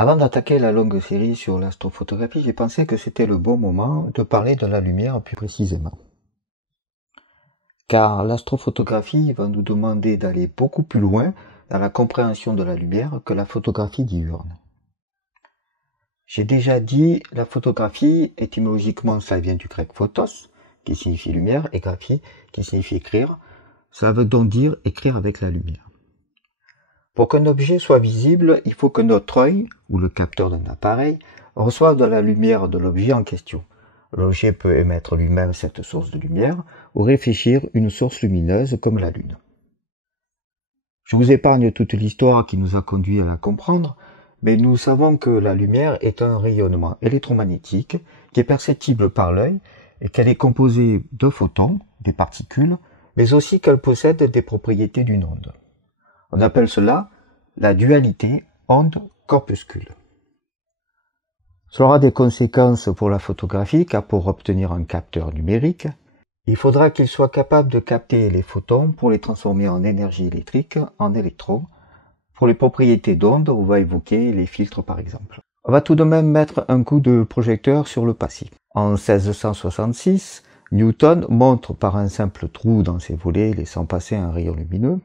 Avant d'attaquer la longue série sur l'astrophotographie, j'ai pensé que c'était le bon moment de parler de la lumière plus précisément. Car l'astrophotographie va nous demander d'aller beaucoup plus loin dans la compréhension de la lumière que la photographie diurne. J'ai déjà dit, la photographie, étymologiquement, ça vient du grec photos, qui signifie lumière, et graphie, qui signifie écrire. Ça veut donc dire écrire avec la lumière. Pour qu'un objet soit visible, il faut que notre œil, ou le capteur d'un appareil, reçoive de la lumière de l'objet en question. L'objet peut émettre lui-même cette source de lumière, ou réfléchir une source lumineuse comme la Lune. Je vous épargne toute l'histoire qui nous a conduit à la comprendre, mais nous savons que la lumière est un rayonnement électromagnétique qui est perceptible par l'œil et qu'elle est composée de photons, des particules, mais aussi qu'elle possède des propriétés d'une onde. On appelle cela la dualité onde-corpuscule. Cela aura des conséquences pour la photographie, car pour obtenir un capteur numérique, il faudra qu'il soit capable de capter les photons pour les transformer en énergie électrique, en électrons. Pour les propriétés d'onde, on va évoquer les filtres par exemple. On va tout de même mettre un coup de projecteur sur le passé. En 1666, Newton montre par un simple trou dans ses volets laissant passer un rayon lumineux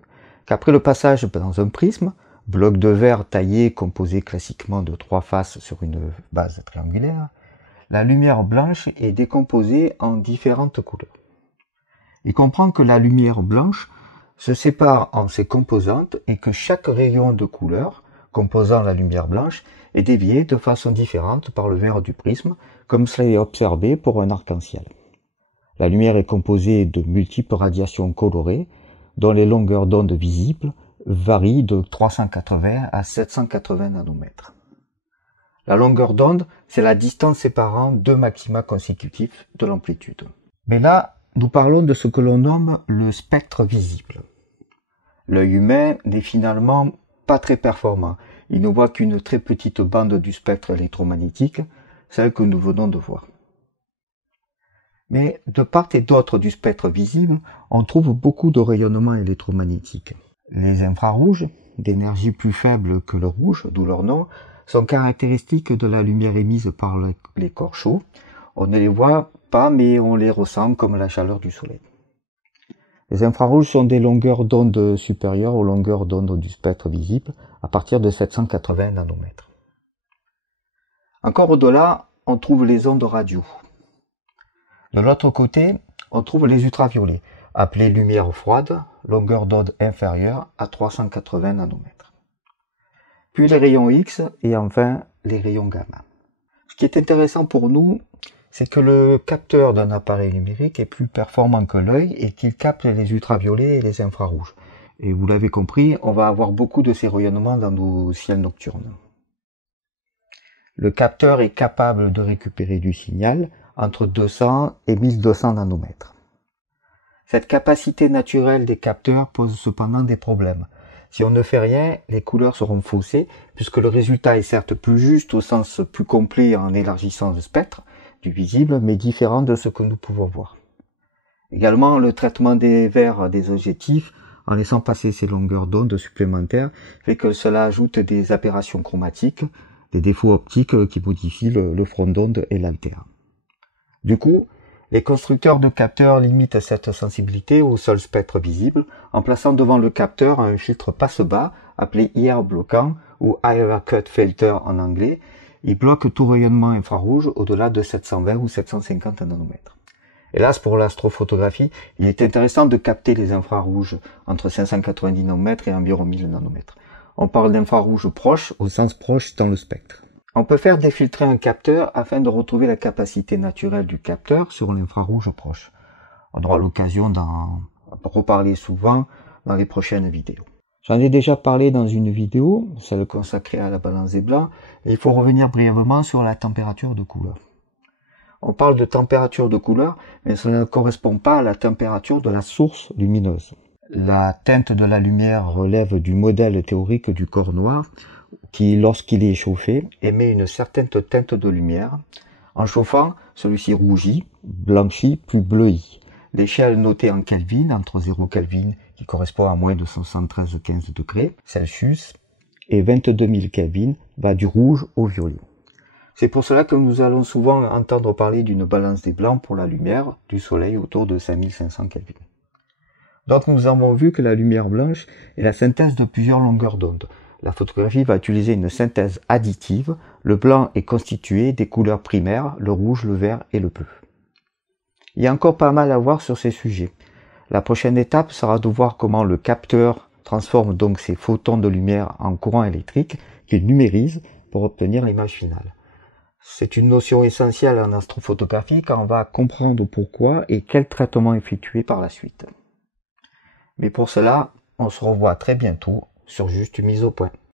qu'après le passage dans un prisme, bloc de verre taillé composé classiquement de 3 faces sur une base triangulaire, la lumière blanche est décomposée en différentes couleurs. Il comprend que la lumière blanche se sépare en ses composantes et que chaque rayon de couleur composant la lumière blanche est dévié de façon différente par le verre du prisme, comme cela est observé pour un arc-en-ciel. La lumière est composée de multiples radiations colorées, dont les longueurs d'onde visibles varient de 380 à 780 nanomètres. La longueur d'onde, c'est la distance séparant deux maxima consécutifs de l'amplitude. Mais là, nous parlons de ce que l'on nomme le spectre visible. L'œil humain n'est finalement pas très performant. Il ne voit qu'une très petite bande du spectre électromagnétique, celle que nous venons de voir. Mais de part et d'autre du spectre visible, on trouve beaucoup de rayonnements électromagnétiques. Les infrarouges, d'énergie plus faible que le rouge, d'où leur nom, sont caractéristiques de la lumière émise par les corps chauds. On ne les voit pas, mais on les ressent comme la chaleur du soleil. Les infrarouges sont des longueurs d'onde supérieures aux longueurs d'onde du spectre visible, à partir de 780 nanomètres. Encore au-delà, on trouve les ondes radio. De l'autre côté, on trouve les ultraviolets, appelés lumière froide, longueur d'onde inférieure à 380 nanomètres. Puis les rayons X et enfin les rayons gamma. Ce qui est intéressant pour nous, c'est que le capteur d'un appareil numérique est plus performant que l'œil et qu'il capte les ultraviolets et les infrarouges. Et vous l'avez compris, on va avoir beaucoup de ces rayonnements dans nos ciels nocturnes. Le capteur est capable de récupérer du signal entre 200 et 1200 nanomètres. Cette capacité naturelle des capteurs pose cependant des problèmes. Si on ne fait rien, les couleurs seront faussées, puisque le résultat est certes plus juste au sens plus complet en élargissant le spectre du visible, mais différent de ce que nous pouvons voir. Également, le traitement des verres des objectifs, en laissant passer ces longueurs d'onde supplémentaires, fait que cela ajoute des aberrations chromatiques, des défauts optiques qui modifient le front d'onde et l'altèrent. Du coup, les constructeurs de capteurs limitent cette sensibilité au seul spectre visible en plaçant devant le capteur un filtre passe-bas appelé IR bloquant ou IR cut filter en anglais. Il bloque tout rayonnement infrarouge au-delà de 720 ou 750 nanomètres. Hélas, pour l'astrophotographie, il est intéressant de capter les infrarouges entre 590 nanomètres et environ 1000 nanomètres. On parle d'infrarouge proche au sens proche dans le spectre. On peut faire défiltrer un capteur afin de retrouver la capacité naturelle du capteur sur l'infrarouge proche. On aura l'occasion d'en reparler souvent dans les prochaines vidéos. J'en ai déjà parlé dans une vidéo, celle consacrée à la balance des blancs, et il faut revenir brièvement sur la température de couleur. On parle de température de couleur, mais cela ne correspond pas à la température de la source lumineuse. La teinte de la lumière relève du modèle théorique du corps noir, qui, lorsqu'il est chauffé, émet une certaine teinte de lumière. En chauffant, celui-ci rougit, blanchit, puis bleuit. L'échelle notée en Kelvin, entre 0 Kelvin, qui correspond à moins de 73,15 degrés Celsius, et 22 000 Kelvin va du rouge au violet. C'est pour cela que nous allons souvent entendre parler d'une balance des blancs pour la lumière du soleil autour de 5500 Kelvin. Donc nous avons vu que la lumière blanche est la synthèse de plusieurs longueurs d'onde. La photographie va utiliser une synthèse additive. Le blanc est constitué des couleurs primaires, le rouge, le vert et le bleu. Il y a encore pas mal à voir sur ces sujets. La prochaine étape sera de voir comment le capteur transforme donc ces photons de lumière en courant électrique qu'il numérise pour obtenir l'image finale. C'est une notion essentielle en astrophotographie car on va comprendre pourquoi et quel traitement effectuer par la suite. Mais pour cela, on se revoit très bientôt sur Juste une mise au point.